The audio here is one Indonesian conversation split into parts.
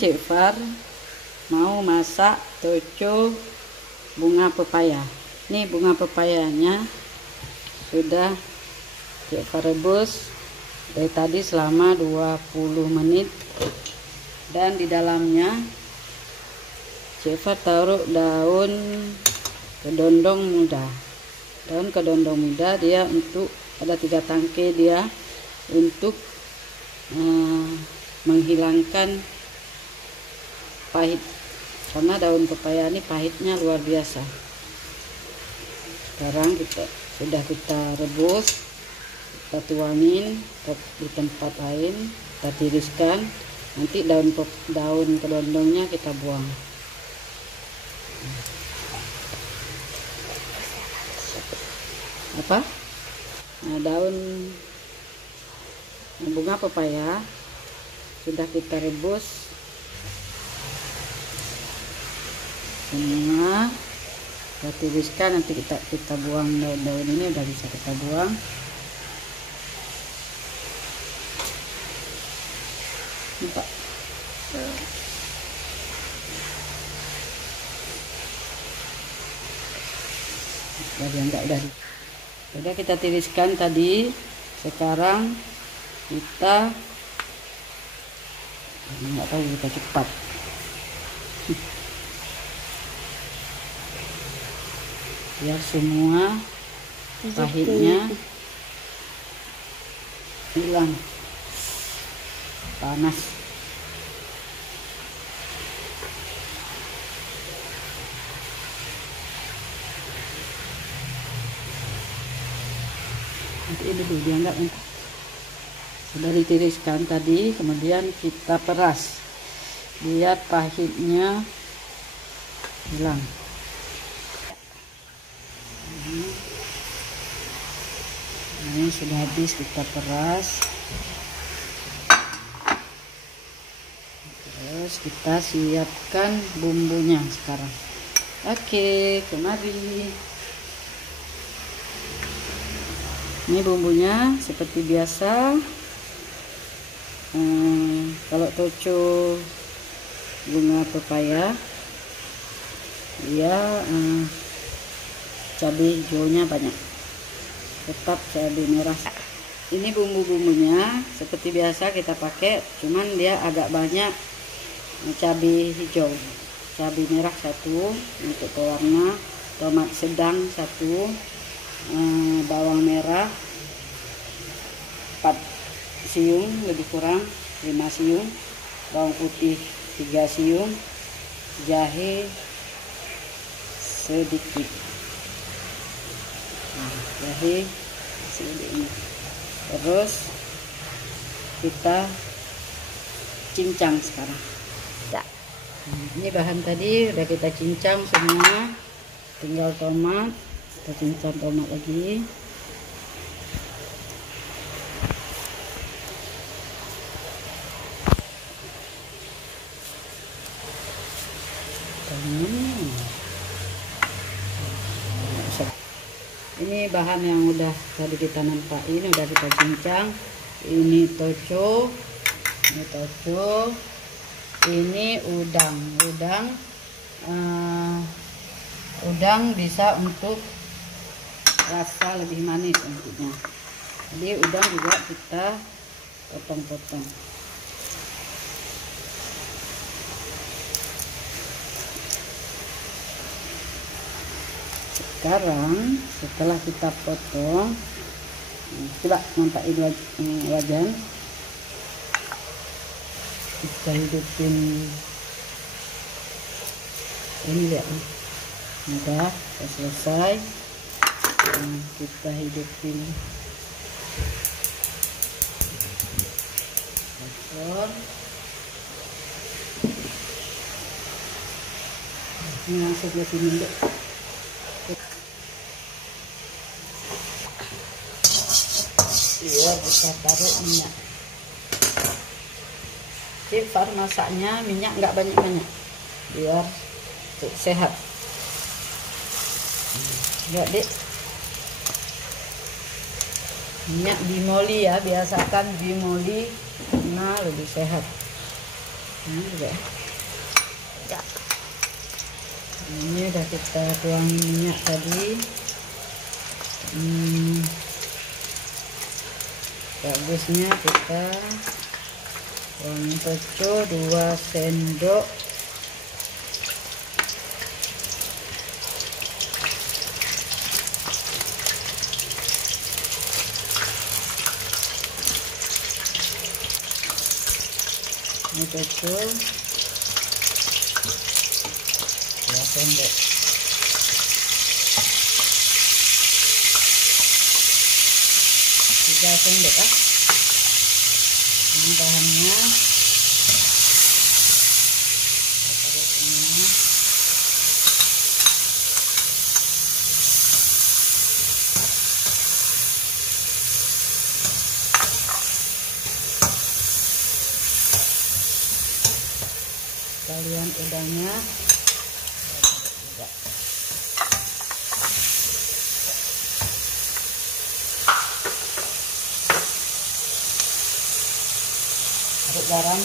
Cik Far mau masak toco bunga pepaya. Nih bunga pepayanya sudah Cik Far rebus dari tadi selama 20 menit. Dan di dalamnya Cik Far taruh daun kedondong muda. Daun kedondong muda dia untuk ada 3 tangkai dia untuk menghilangkan pahit, karena daun pepaya ini pahitnya luar biasa. Sekarang kita rebus, kita tuangin di tempat lain, kita tiriskan. Nanti daun kedondongnya kita buang. Nah, daun bunga pepaya sudah kita rebus semua, kita tiriskan. Nanti kita buang daun-daun ini, udah bisa kita buang. Nampak? Udah kita tiriskan tadi. Sekarang kita nggak tahu, kita cepat. Biar semua pahitnya hilang. Panas. Nanti ini dulu dianggap sudah ditiriskan tadi, kemudian kita peras biar pahitnya hilang. Ini sudah habis kita peras. Terus kita siapkan bumbunya sekarang. Oke, kemari. Ini bumbunya seperti biasa. Kalau toco bunga pepaya dia cabai hijaunya banyak, tetap cabai merah. Ini bumbu-bumbunya seperti biasa kita pakai, cuman dia agak banyak cabai hijau, cabai merah 1 untuk pewarna, tomat sedang 1, bawang merah 4 siung lebih kurang 5 siung, bawang putih 3 siung, jahe sedikit. Jahe sedikit. Terus kita cincang sekarang. Ini bahan tadi udah kita cincang semua, tinggal tomat. Kita cincang tomat lagi. Ini bahan yang udah tadi kita nampakin, udah kita cincang. Ini toco, ini udang bisa untuk rasa lebih manis nantinya. Jadi udang juga kita potong-potong. Sekarang setelah kita potong, coba nampakin wajan, kita hidupin ini, lihat, udah selesai. Kita hidupin kompor. Ini langsung ke sini dulu. Iya, kita taruh minyak. Cik Far masaknya minyak nggak banyak-banyak, biar sehat. Lihat, Dek. Minyak bimoli ya, biasakan bimoli, nah lebih sehat. Ini juga. Ini udah kita tuang minyak tadi. Bagusnya kita tuang peco 2 sendok. Ini peco 2 sendok. Tiga sendok ah. Ini bahannya. Kita taruh semua. Kalian udangnya. Taruh garam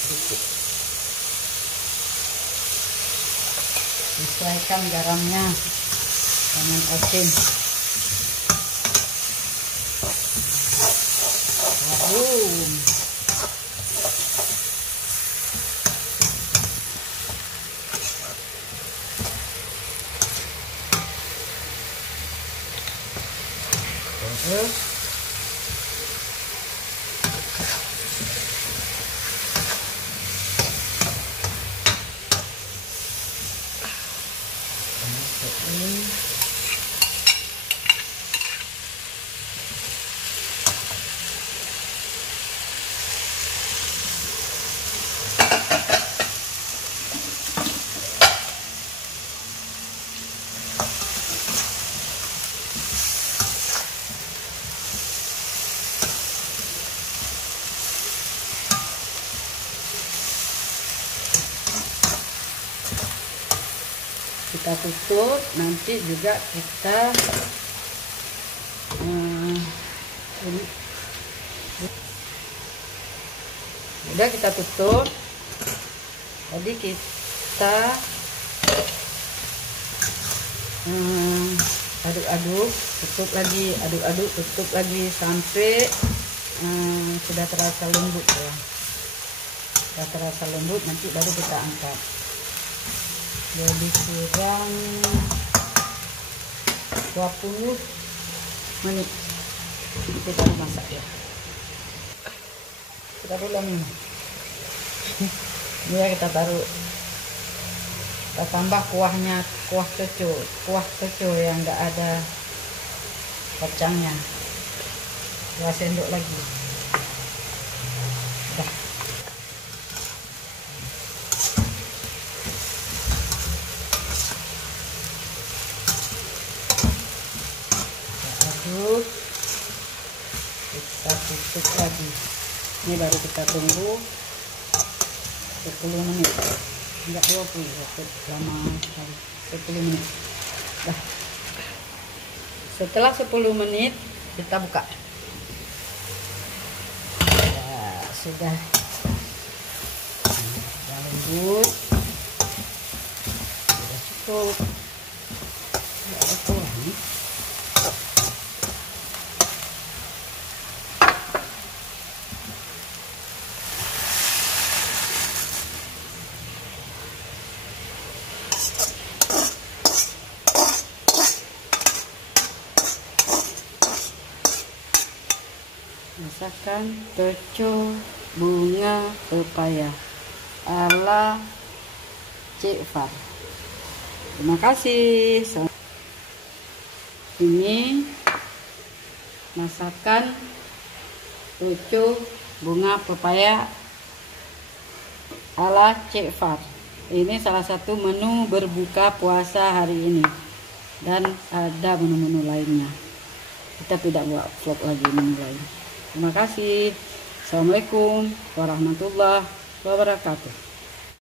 sedikit, disesuaikan garamnya dengan asin. Terus kita tutup. Nanti juga kita udah kita tutup. Tadi kita aduk-aduk, tutup lagi, aduk-aduk, tutup lagi sampai sudah terasa lembut ya. Sudah terasa lembut, nanti baru kita angkat. Jadi kurang 20 menit kita baru masak ya. Kita ulang ini. Ini ya, kita taruh, kita tambah kuahnya, kuah keco yang enggak ada kacangnya, 2 sendok lagi. Udah. Aduk, kita tutup lagi. Ini baru kita tunggu 10 menit, enggak 20, lama sekali. 10 menit. Dah. Setelah 10 menit kita buka. Ya, sudah lembut, sudah cukup. Enggak ada kurang nih. Masakan peco bunga pepaya ala Cik Far. Terima kasih. Ini masakan peco bunga pepaya ala Cik Far. Ini salah satu menu berbuka puasa hari ini, dan ada menu-menu lainnya. Kita tidak buat vlog lagi menu lain. Terima kasih. Assalamualaikum warahmatullahi wabarakatuh.